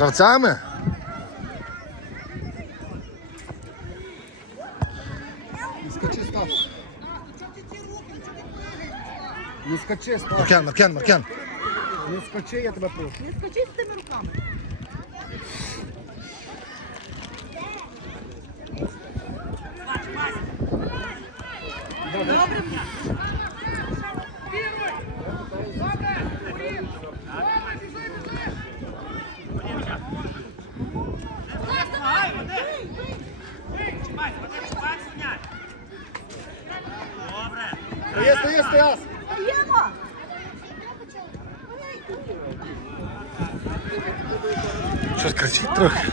гравцями? Не скачи, став. Не скачи, Стас. Маркен, Маркен, Маркен. Не скачи, я тебе прошу. Не скачи з тими трохи.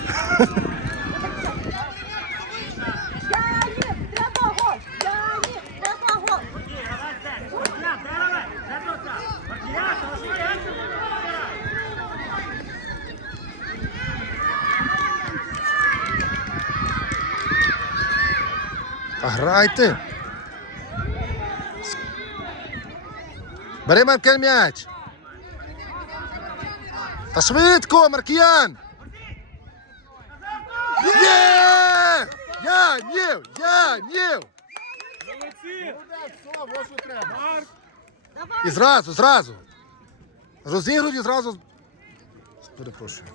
Та грайте. Бери Маркен м'яч. Та швидко, Маркіян! Є! Янів! Янів! Молодець, все, ось що треба. І зразу, зразу. Розігрують і зразу. Перепрошую.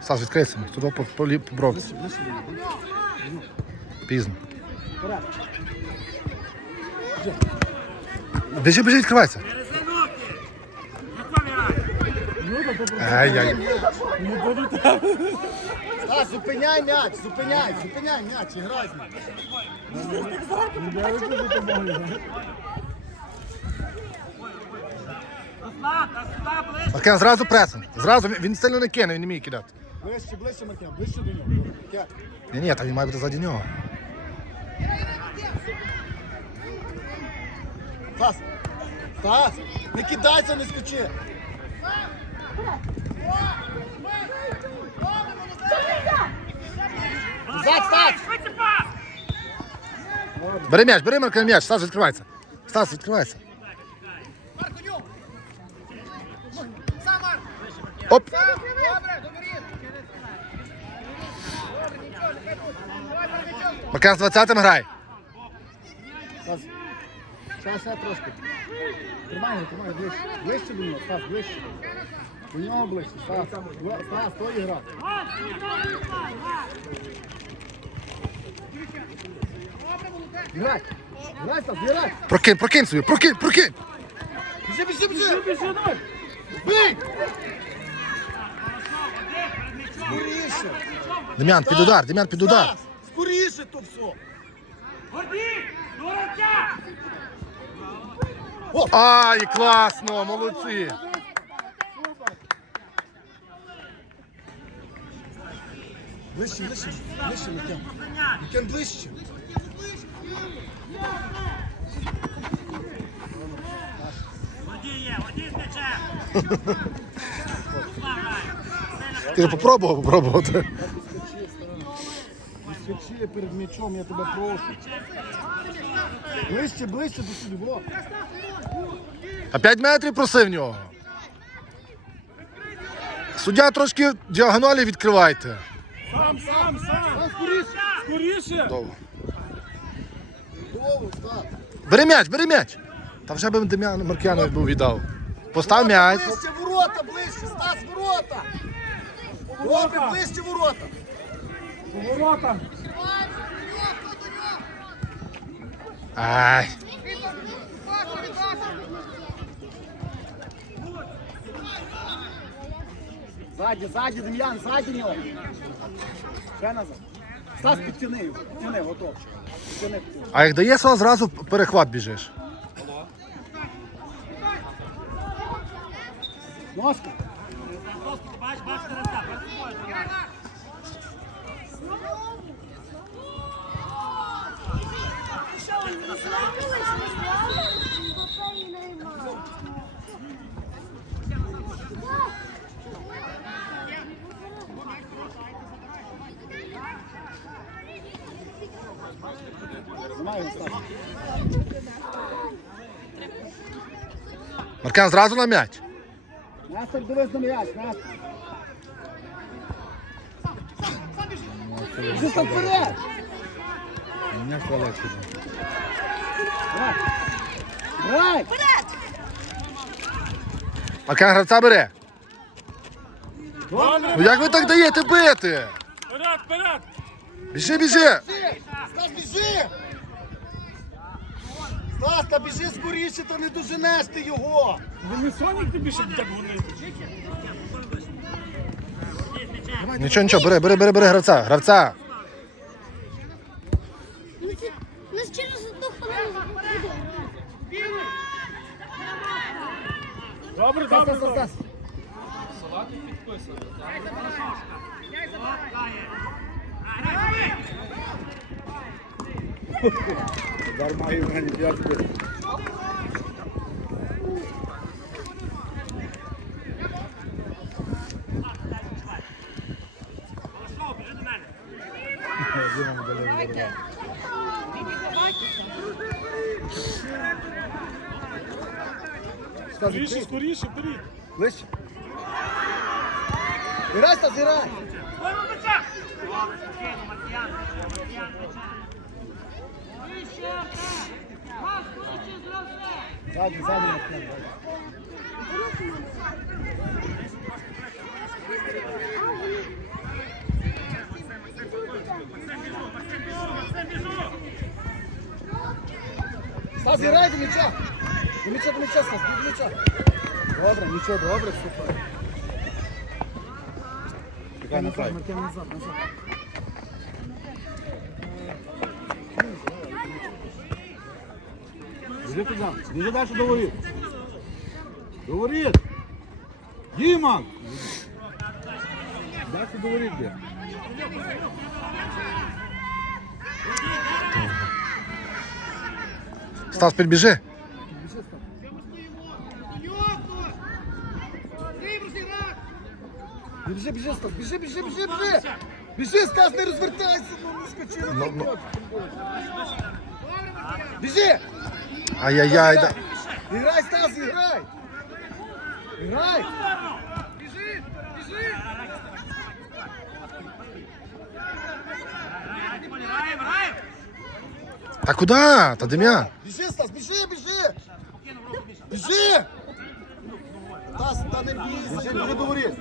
Стас, відкрийся. Туди по, по, по бровці. Пізно. Біжи, біжи, відкривайся. Ай-яй. Стас, зупиняй м'яч, зупиняй, зупиняй м'яч, і грай з ним. Маркен, зразу пресинг. Зразу він- він сильно не кине, він не вміє кидати. Ближче, ближче, Маркян, ближче до нього. Маркян. Ні, ні, там він має бути ззаді нього. Стас, Стас, не кидайся, не скочи. Назад, Стас! Бери м'яч, бери Маркен м'яч, Стас відкривається. Стас відкривається. Оп! Маркен з 20-м грай. Стас, Стас, я трошки. Тримай тримай, ближче. Ближче до нього, Стас, ближче. До нього ближче, Стас. Стас, то і гра. Грай! Грай, Стас, грай! Прокинь, прокинь собі, прокинь, прокинь. Біжи, біжи, біжи! Біжи, Бий! Скоріше! Дем'ян, під удар, Дем'ян, під удар. Стас, скоріше то все! Ай, класно, молодці. Ближче, ближче, ближче, Микян. Микян, ближче. Ти попробував попробувати. Скочи перед м'ячом, я тебе прошу. Ближче, ближче до сюди, во. А 5 метрів просив нього. Суддя трошки діагоналі відкривайте. Сам, сам, сам. скоріше. Скоріше. Довго. Бери м'яч, бери м'яч. Та вже би Дем'ян Маркянович був віддав. Постав м'яч. Ближче ворота, ближче, Стас, ворота. Добре, ближче ворота. Ворота. Ай. Ззаді, сзади, Дем'ян, сзади, нього. Ще назад. Стас підтяни. Підтяни, готов. Підтяни. А як даєш, зразу перехват біжиш. Носка. Що, ви Маркян зразу на м'яч. Настя, дивись на м'яч, Настя. Ти там вперед! М'яч легше. Грай! Грай! Вперед! Маркян гравця бере. Ну як ви так даєте бити? Вперед, вперед! Біжи, біжи! Біжи! Стас, біжи! Стас, біжи скоріше, та не доженеш ти його! Ви не Сонік тобі щоб так гонити? Нічого, нічого, бери, бери, бери, бери гравця, гравця. Нас через одну хвилину буде. Добре, Стас, добре, Стас, добре. Стас! Удар має в п'ять бити. Стас, Скоріше, скоріше, беріть. Ближче. Грай, Стас, грай! Ззаді, ззаді, Маркян. Стас, грай до м'яча! До м'яча, до м'яча, Стас, до м'яча! Добре, нічого, добре, супер. Чекай на сайт. Назад, назад. Біжи туди. Біжи далі до воріт. До воріт. Діма! Далі до воріт де. Стас, підбіжи. Біжи, біжи, Стас, біжи, біжи, біжи, біжи! Біжи, Стас, не розвертайся, ну не скочи на Ну, ну. той Біжи! Ай-яй-яй. да. Іграй, Стас, іграй! Іграй! Та куди? Та Дем'ян. Біжи, Стас, біжи, біжи! Біжи! Стас, та не бійся, біжи, біжи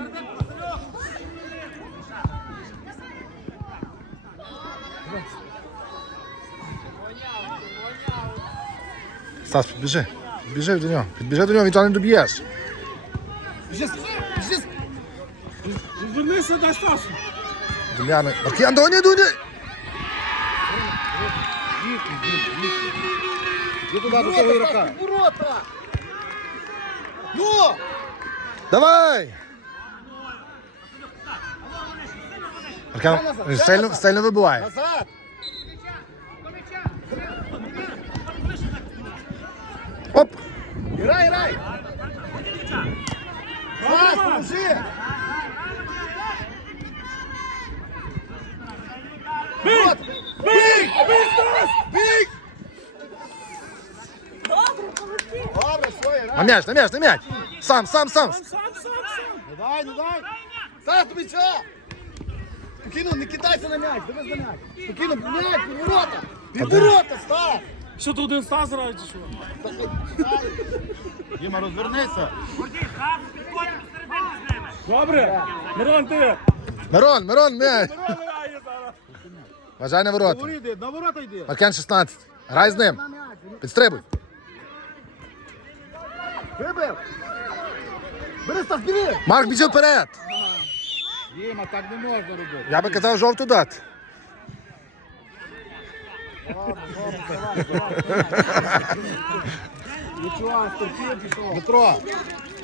Стас, підбіжи. Підбіжи до нього. Підбіжи до нього, він туди не доб'єш. Звернися до Стасу. Іди туди до того ігрока. Ворота! Ну! Давай! Маркян, сильно, сильно вибиває. Назад! Грай, грай! Стас, поможи! Бий! Бий! Бий, Стас! Бій! Добре, молодці! Добре, все, На грай! м'яч, на м'яч, на м'яч. Сам, сам, сам. Сам, сам, сам! Не дай, не дай! Стас, до м'яча! Спокійно, не кидайся на м'яч, дивись на м'яч! Спокійно, м'яч, під ворота! Під ворота, Стас! Що тут один Стас грає, чи що? Діма, розвернися. Добре! Мирон, ти! Мирон, Мирон, м'яч. Мирон грає зараз! Вважай на ворота. воріт йди, на ворота йди. Маркян 16. Грай з ним. Підстрибуй. Вибив! Бери, Стас, бери! Марк, біжи вперед. Діма, так не можна робити. Я би казав жовту дати. Нічого, стопів пішов. Дмитро,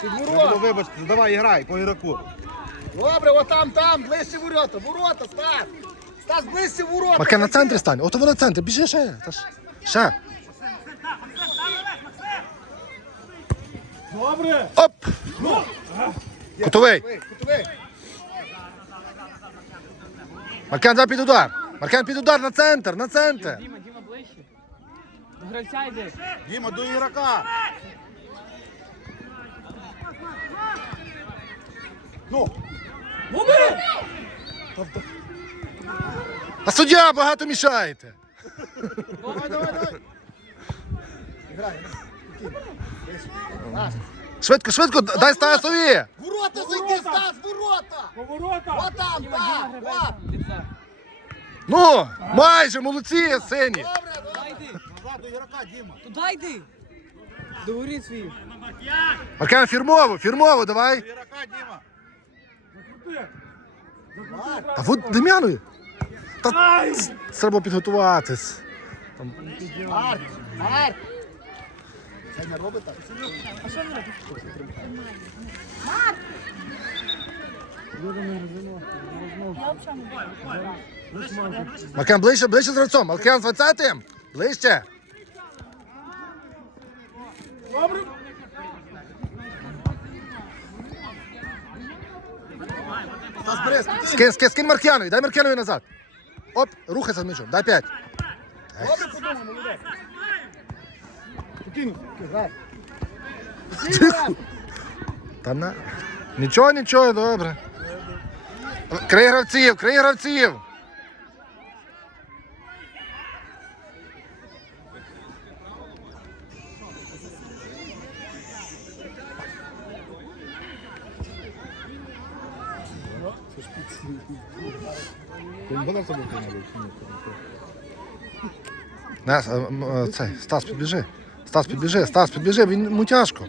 не ворота! вибачте, давай грай по ігроку. Добре, отам, там, ближче ворота, ворота, Стас! Стас, ближче ворота! Маркян на центрі стань. Ото вона центр. Біжи ще. Та ж- Ще. Добре! Оп. Кутовий. Кутовий. Маркян, дай під удар. Маркян під удар на центр, на центр. Діма, Діма, гравця йди. Діма, до ігрока. Ну, А суддя багато мішаєте. Давай, давай, давай. Грай. Швидко, швидко, дай Стасові. Ворота зайди, Стас, ворота! Поворота. Вот там, Діма, так, Діма вот. гребець. Ліпса. Ну, майже, молодці, сині. Назад до ігрока, Діма. Туди йди. Договоріть свій. Маркян, фірмово, фірмово, давай. Ігрока, Діма. А от Дем'янові. Та треба підготуватись. Марк, Марк. Це не робить так? Маркян, ближче, ближче з гравцом. Маркян з 20-м. Ближче. Добре. Стас, бери, Скин, скин, скин Маркянові, дай Маркянові назад. Оп, рухайся з м'ячом, дай 5. Добре подумай, молодець. Покинув. Тихо. Та на. Нічого, нічого, добре. Крий гравців, крий гравців. Нас, е, е, цей, Стас, підбіжи. Стас, підбіжи, Стас, підбіжи, він йому тяжко.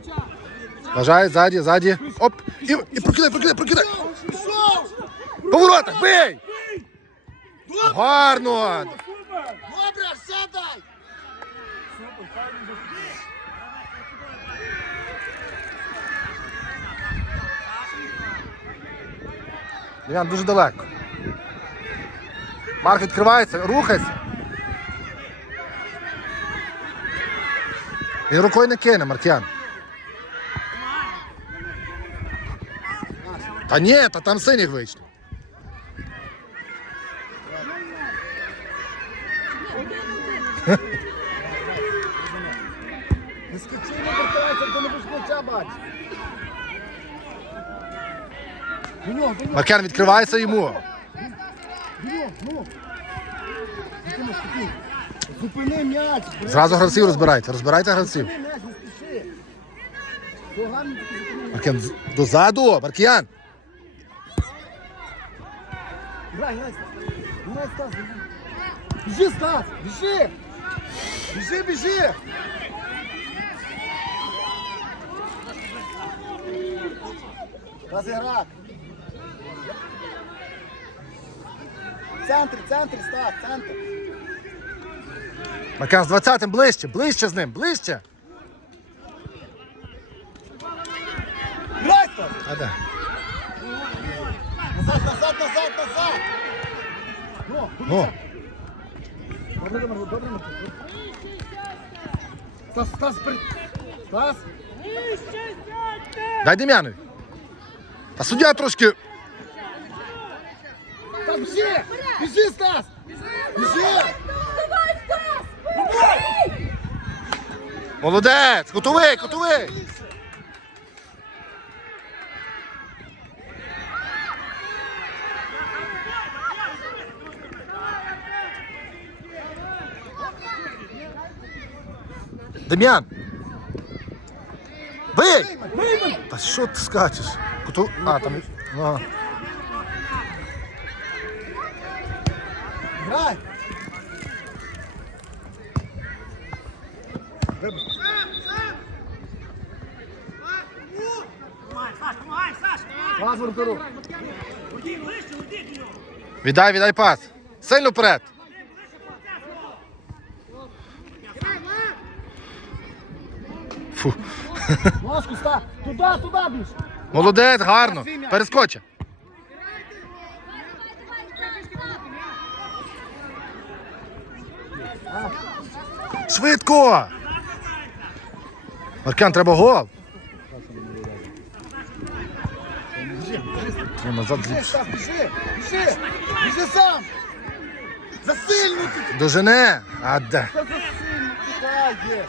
Бажає, ззаді, ззаді. Оп! І, і прокидай, прокидай, прокидай! Поворотах, бий! Гарно! Добре. Супер. файно дуже далеко. Марк відкривається, рухайся. Він рукою не кине, Маркян. Та ні, та там синіх вийшло. Не скачи, не не будеш м'яча бачити. До нього, до нього, Маркян відкривається йому. Зупини, м'яч. Зразу гравців розбирайте, розбирайте гравців. Зупини дозаду, Маркян. Грай, грай, Стас. Грай, Стас. Біжи, Стас, біжи. Біжи, біжи. Стас. Центр, центр, Стас, центр. Маркян з 20-м ближче, ближче з ним, ближче. Грай, А де? Назад, назад, назад, назад. Ну, Ну, Добре, добре, добре. Стас, Стас, при... Стас. дай Дем'янові. Та суддя трошки. Стас, біжи! Біжи, Стас! Біжи! Молодець! Готовий, готовий! Дем'ян! Бий! Та що ти скачеш? Куту... А, там. А. Грай! Пас воротару. Віддай, віддай пас. Сильно вперед. Ножку, Стас! Туди, туди біж! Молодець, гарно. Перескоче. Швидко! Маркян, треба гол. Ну, назад Біжи, біжи! Біжи! Біжи сам! Засильно ти! Дожене. А де? Тікай! Є.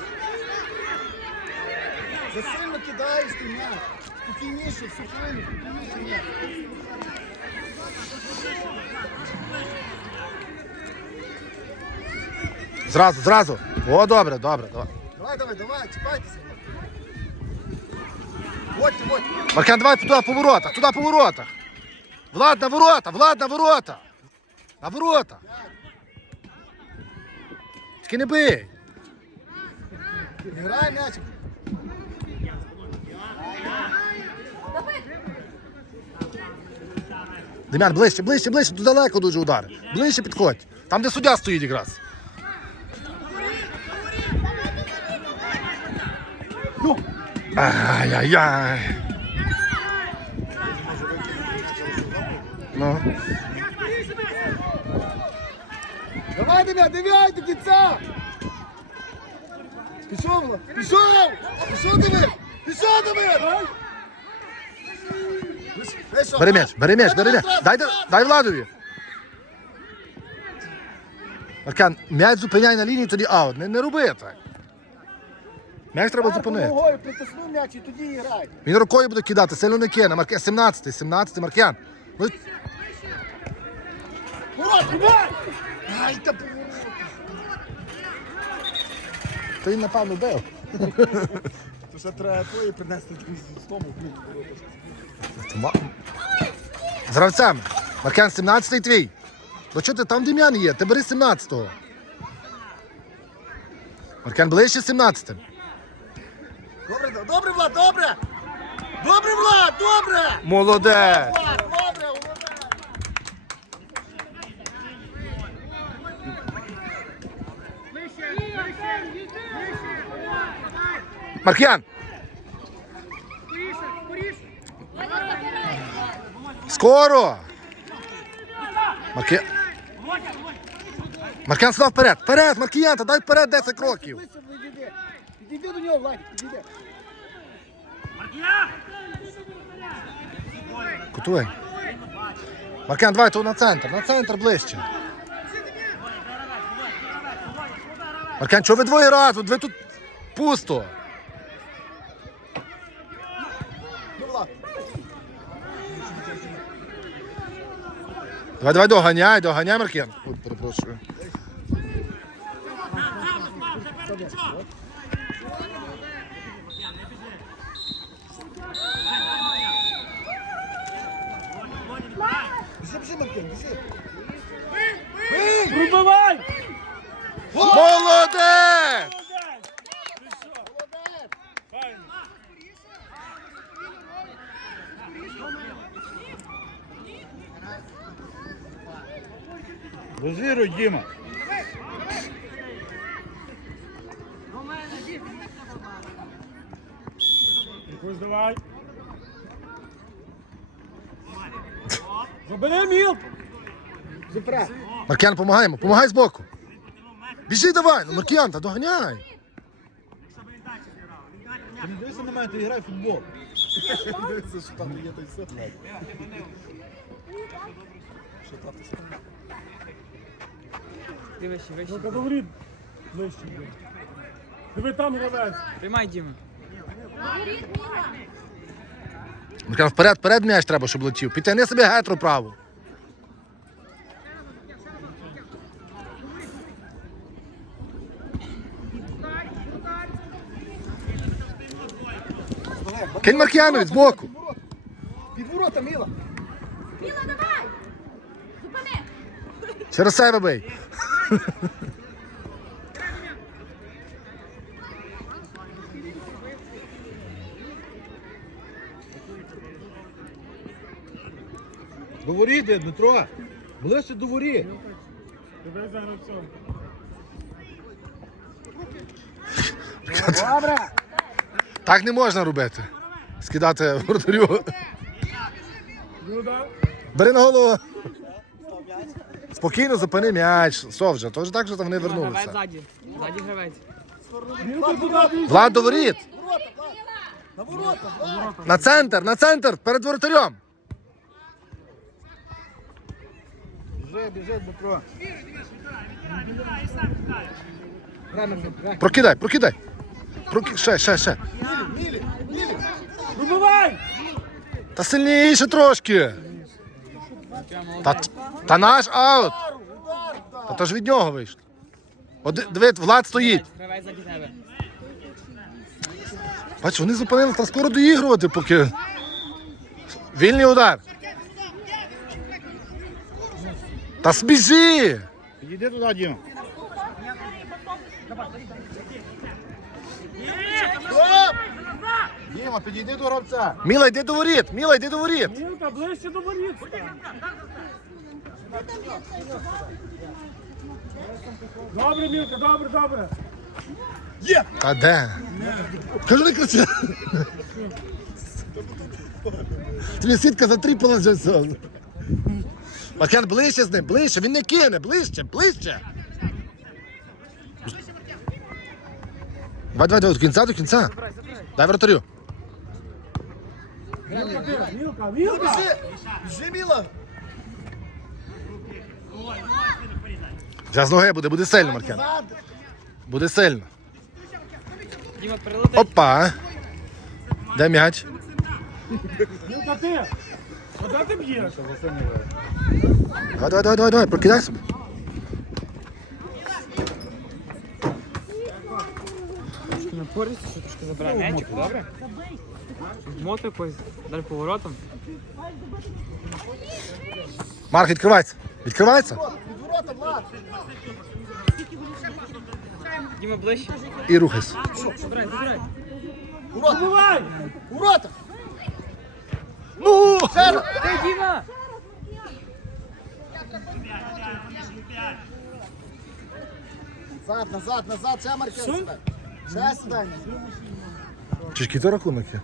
Засильно кидаєш ти м'яч. Спокійніше, все спокійніше м'яч. Зразу, зразу. О, добре, добре, добре. Давай, давай, давай, чіпайтеся. Водьте, водьте. Маркян, давай туди по воротах, туди по воротах. Влад на ворота, Влад на ворота. На ворота. Тільки не бий. Грай м'яч. Дем'ян, ближче, ближче, ближче, тут далеко дуже удари. Ближче підходь. Там, де суддя стоїть якраз. Ну. Ай-яй-яй. Ну. Давай, Дем'я, дев'яй до кінця. Пішов, Влад, пішов. Пішов, Дем'я. Пішов, Дем'я. Бери м'яч, бери м'яч, бери м'яч. Дай, дай Владові. Маркян, м'яч зупиняй на лінії, тоді аут. Не, не роби так. М'яч треба зупинити. Ногою притиснув м'яч і тоді грай. Він рукою буде кидати, сильно не кине. Маркян, 17, 17, Маркян. Ну, Ворот, давай! Ай, та він, напевно, бив. То ще треба твої принести з тому. З гравцями. Маркян, 17-й твій. Бо що ти там Дем'ян є? Ти бери 17-го. Маркян ближче 17-м. Добре, добре, Влад, добре! Добре, Влад, добре! Молодець! Влад, добре, Влад! Маркян! Скоро! Маркян! Маркян став вперед! Вперед, Маркіян, дай вперед 10 кроків! Підійди до нього, Владик, підійди. Кутуй. Маркян, давай тут на центр, на центр ближче. Маркян, чого ви двоє разом? Ви тут пусто. Давай, давай, доганяй, доганяй, Маркен. Ой, перепрошую. Пробивай! Молодець! Дозируй, Діма. Якось давай. Забери міл! Зупра. Маркян, помагай йому, помагай збоку. Біжи давай, ну Маркян, та доганяй. Не дивися на мене, ти грай в футбол. Дивися, що там є, то й все, Що там ти? Ти вище, вище. Ну-ка, говори ближче. блін. Диви там гравець. Приймай, Діма. Маркян, вперед, вперед м'яч треба, щоб летів. Підтягни собі гетру праву. Кинь Маркіянові збоку. Під ворота, Міла. Міла, давай! Зупини! Через себе бий. До Дмитро. Ближче до воріт. Диви за гравцем. Добре. Так не можна робити. Скидати вратарю. Люда. Бери на голову. Спокійно зупини м'яч. Що вже? То вже так, що там вони Гравець вернулися. ззаді. Ззаді гравець. Влад до воріт. На ворота, На центр, на центр, перед воротарем. Біжи, біжи, Дмитро. Прокидай, прокидай. Проки... Ще, ще, ще. Вибивай! Та сильніше трошки. Та, та наш аут. Та то ж від нього вийшло. Оди, диви, Влад стоїть. Бач, вони зупинили, та скоро доігрувати, поки. Вільний удар. Та збіжи! Підійди туди, Дім. Діма, підійди до гравця. Міла, йди до воріт! Міла, йди до воріт! Мілка, ближче до воріт. Добре, Мілка, добре, добре. Та де? Кажу, не кричи. Тобі сітка затріпала вже все. Маркян, ближче з ним, ближче, він не кине, ближче, ближче. Давай, давай, давай, до кінця, до кінця. Дай вратарю. Мілка, Мілка! Біжи, Міла. Зараз з ноги буде, буде сильно, Маркян. Буде сильно. Діма, перелетай. Опа. Де м'яч? Мілка, ти! Куди ти б'єш? Давай, давай, давай, давай, давай, прокидай собі. Напорися, що трошки забирай м'ячик, добре? Мото якось, далі поворотом. Марк, відкривається. Відкривається? Діма, ближче. І рухайся. Забирай, забирай. Ворота. Ну! Ей, Діма! Назад, назад, назад, ще Маркян сідай. Ще сідай. Чи який то рахунок є?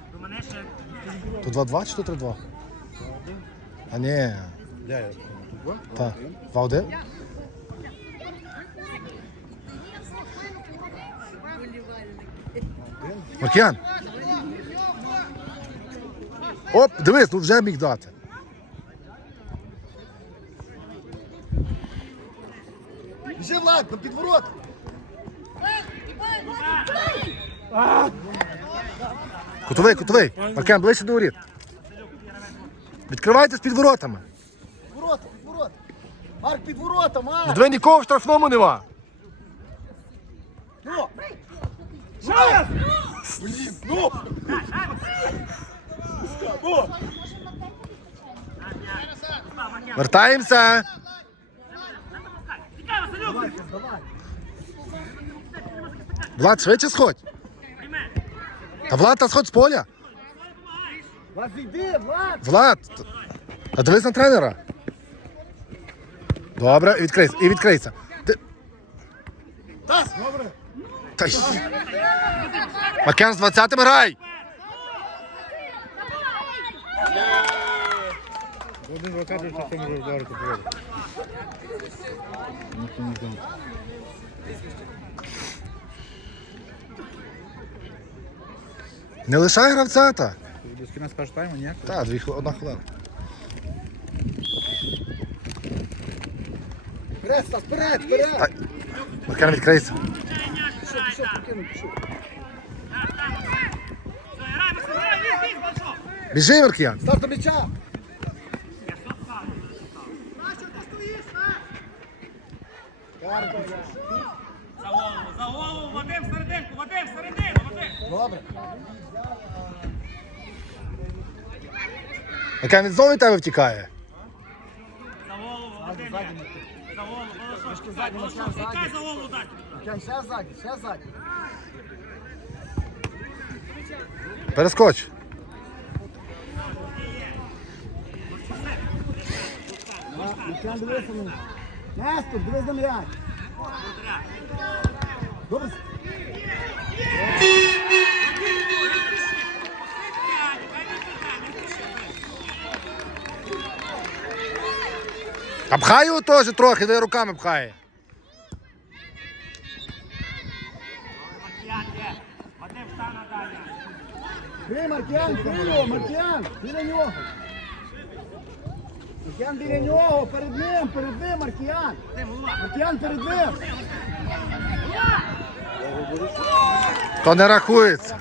То 2-2 чи то 3-2? А ні. Я? Так. 2-1? Маркіян. Оп, дивись, тут вже міг дати. Біжи, Влад, на підворота. Кутовий, кутовий. Маркіян, ближче до воріт. Відкривайте з під воротами. Ворота, ворота. Марк, під ворота, Марк. Диви, нікого в штрафному нема. Ну, Зараз! ну. Вертаємося. Влад, швидше сходь. Та Влад, та сходь з поля. Влад, зійди, Влад. Влад, т- а дивись на тренера. Добре, відкрийся. І відкрийся. Ти... Тас, добре. Та й... Макен з 20-м грай! Один двадцятий, що це може вдарити. Не лишай гравця та. Без кінець першого тайму, ні? Так, дві хвили- одна хвилина. Вперед, Стас, вперед, вперед. Пішов, пішов, покинув, пішов. Біжи, Маркіян. Стас до м'яча. Вадим серединку, Вадим середину, Вадим. Добре. Макен він знову від тебе втікає. За голову, Вадим. За голову, Волошок, Волошок, тікай за голову дати. Ще ззаді, ще ззаді. Перескоч. Маркян, дивися на мене. Нестор, дивись на м'яч. Добре. А пхай його теж трохи, де руками пхає. Бий, Маркян, бий його, Маркян, біля нього. Маркян біля нього, перед ним, перед ним, Маркян. Маркян перед ним. То не рахується.